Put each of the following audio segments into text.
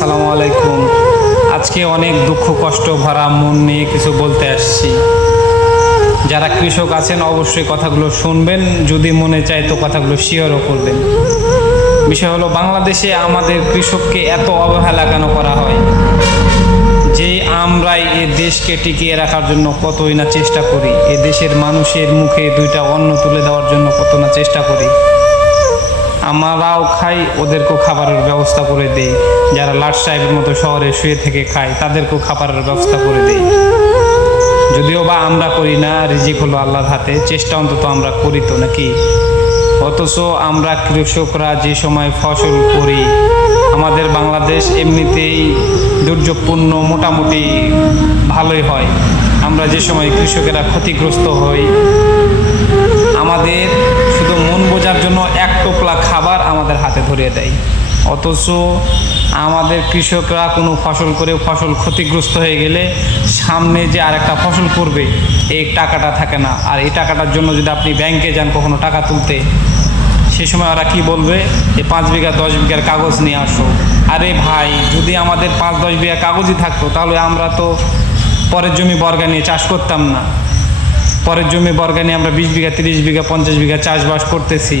আসসালামু আলাইকুম। আজকে অনেক দুঃখ কষ্ট ভরা মন নিয়ে কিছু বলতে আসছি। যারা কৃষক আছেন অবশ্যই কথাগুলো শুনবেন, যদি মনে চায় তো কথাগুলো শেয়ারও করবেন। বিষয় হলো, বাংলাদেশে আমাদের কৃষককে এত অবহেলা কেন করা হয়? যে আমরাই এ দেশকে টিকিয়ে রাখার জন্য কতই না চেষ্টা করি, এ দেশের মানুষের মুখে দুইটা অন্ন তুলে দেওয়ার জন্য কত না চেষ্টা করি। আমরাও খাই, ওদেরকেও খাবারের ব্যবস্থা করে দেই। যারা লাট সাহেবের মতো শহরে শুয়ে থেকে খায় তাদেরকেও খাবারের ব্যবস্থা করে দেই। যদিও বা আমরা করি না, রিজিক হলো আল্লাহর হাতে, চেষ্টা অন্তত আমরা করি তো নাকি? অথচ আমরা কৃষকরা যে সময় ফসল করি, আমাদের বাংলাদেশ এমনিতেই দুর্যোগপূর্ণ, মোটামুটি ভালোই হয়। আমরা যে সময় কৃষকেরা ক্ষতিগ্রস্ত হই, আমাদের শুধু মন বোঝার জন্য এক টোপলা খাবার আমাদের হাতে ধরিয়ে দেয়। অথচ আমাদের কৃষকরা কোনো ফসল করে ফসল ক্ষতিগ্রস্ত হয়ে গেলে সামনে যে আরেকটা ফসল করবে এই টাকাটা থাকে না। আর এই টাকাটার জন্য যদি আপনি ব্যাংকে যান কখনো টাকা তুলতে, সে সময় ওরা কি বলবে, যে 5 বিঘা 10 বিঘার কাগজ নিয়ে আসো। আরে ভাই, যদি আমাদের 5-10 বিঘা কাগজই থাকতো তাহলে আমরা তো পরের জমি বর্গা নিয়ে চাষ করতাম না। পরের জমি বর্গা নিয়ে আমরা 20 বিঘা 30 বিঘা 50 বিঘা চাষবাস করতেছি।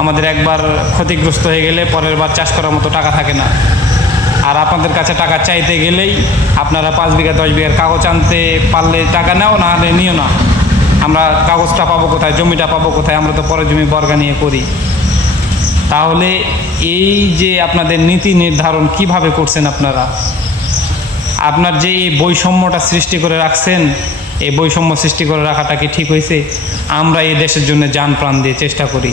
আমাদের একবার ক্ষতিগ্রস্ত হয়ে গেলে পরের বার চাষ করার মতো টাকা থাকে না। আর আপনাদের কাছে টাকা চাইতে গেলেই আপনারা 5 বিঘা 10 বিঘার কাগজ আনতে পারলে টাকা নাও, না হলে নিও না। আমরা কাগজটা পাবো কোথায়, জমিটা পাবো কোথায়? আমরা তো পরের জমি বর্গা নিয়ে করি। তাহলে এই যে আপনাদের নীতি নির্ধারণ কিভাবে করছেন আপনারা? আপনার যে এই বৈষম্যটা সৃষ্টি করে রাখছেন, এই বৈষম্য সৃষ্টি করে রাখাটা কি ঠিক হয়েছে? আমরা এই দেশের জন্য জান প্রাণ দিয়ে চেষ্টা করি,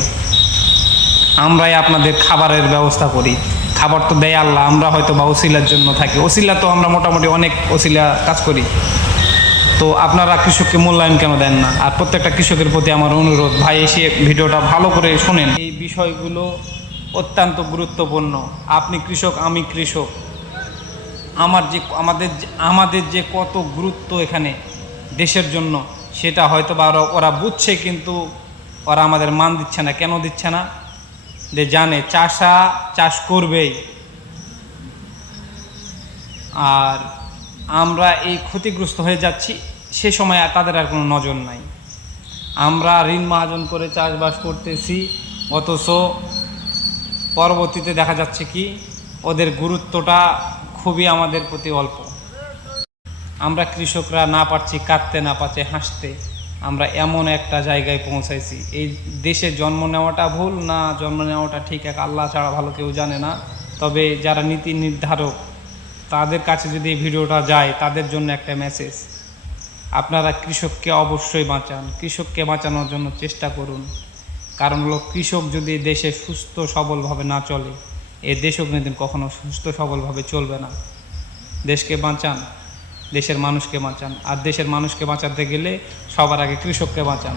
আমরাই আপনাদের খাবারের ব্যবস্থা করি। খাবার তো দেয় আল্লাহ, আমরা হয়তো বা ওসিলার জন্য থাকি। ওসিলা তো আমরা মোটামুটি অনেক ওসিলা কাজ করি। তো আপনারা কৃষককে মূল্যায়ন কেন দেন না? আর প্রত্যেকটা কৃষকের প্রতি আমার অনুরোধ, ভাই এসে ভিডিওটা ভালো করে শোনেন। এই বিষয়গুলো অত্যন্ত গুরুত্বপূর্ণ। আপনি কৃষক, আমি কৃষক, আমাদের যে কত গুরুত্ব এখানে দেশের জন্য, সেটা হয়তো বা ওরা বুঝছে, কিন্তু ওরা আমাদের মান দিচ্ছে না। কেন দিচ্ছে না? যে জানে চাষ করবেই, আর আমরা এই ক্ষতিগ্রস্ত হয়ে যাচ্ছি, সে সময় তাদের আর কোনো নজর নাই। আমরা ঋণ মহাজন করে চাষবাস করতেছি, অথচ পরবর্তীতে দেখা যাচ্ছে কি ওদের গুরুত্বটা খুবই আমাদের প্রতি অল্প। আমরা কৃষকরা না পারছি কাঁদতে, না পারছি হাসতে। আমরা এমন একটা জায়গায় পৌঁছাইছি, এই দেশে জন্ম নেওয়াটা ভুল না জন্ম নেওয়াটা ঠিক, এক আল্লাহ ছাড়া ভালো কেউ জানে না। তবে যারা নীতি নির্ধারক, তাদের কাছে যদি এই ভিডিওটা যায়, তাদের জন্য একটা মেসেজ, আপনারা কৃষককে অবশ্যই বাঁচান, কৃষককে বাঁচানোর জন্য চেষ্টা করুন। কারণ হলো, কৃষক যদি দেশে সুস্থ সবলভাবে না চলে, এই দেশও কোনোদিন কখনো সুস্থ সবলভাবে চলবে না। দেশকে বাঁচান, দেশের মানুষকে বাঁচান। আর দেশের মানুষকে বাঁচাতে গেলে সবার আগে কৃষককে বাঁচান।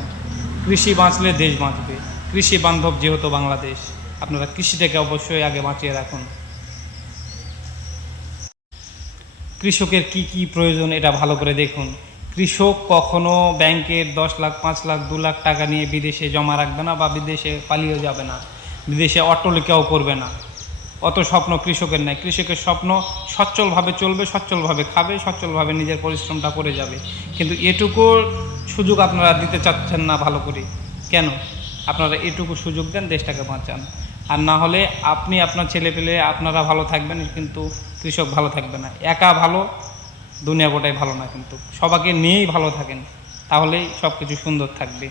কৃষি বাঁচলে দেশ বাঁচবে। কৃষি বান্ধব যেহেতু বাংলাদেশ, আপনারা কৃষিটাকে অবশ্যই আগে বাঁচিয়ে রাখুন। কৃষকের কি কি প্রয়োজন এটা ভালো করে দেখুন। কৃষক কখনো ব্যাংকের 10 লাখ 5 লাখ 2 লাখ টাকা নিয়ে বিদেশে জমা রাখবে না, বা বিদেশে পালিয়ে যাবে না, বিদেশে অট্টালিকাও করবে না। অত স্বপ্ন কৃষকের নাই। কৃষকের স্বপ্ন সচ্ছলভাবে চলবে, সচ্ছলভাবে খাবে, সচ্ছলভাবে নিজের পরিশ্রমটা করে যাবে। কিন্তু এটুকু সুযোগ আপনারা দিতে চাচ্ছেন না ভালো করে। কেন? আপনারা এটুকু সুযোগ দেন, দেশটাকে বাঁচান। আর না হলে আপনি, আপনার ছেলে পেলে, আপনারা ভালো থাকবেন, কিন্তু কৃষক ভালো থাকবে না। একা ভালো, দুনিয়া গোটাই ভালো না। কিন্তু সবাইকে নিয়েই ভালো থাকেন, তাহলেই সব কিছু সুন্দর থাকবে।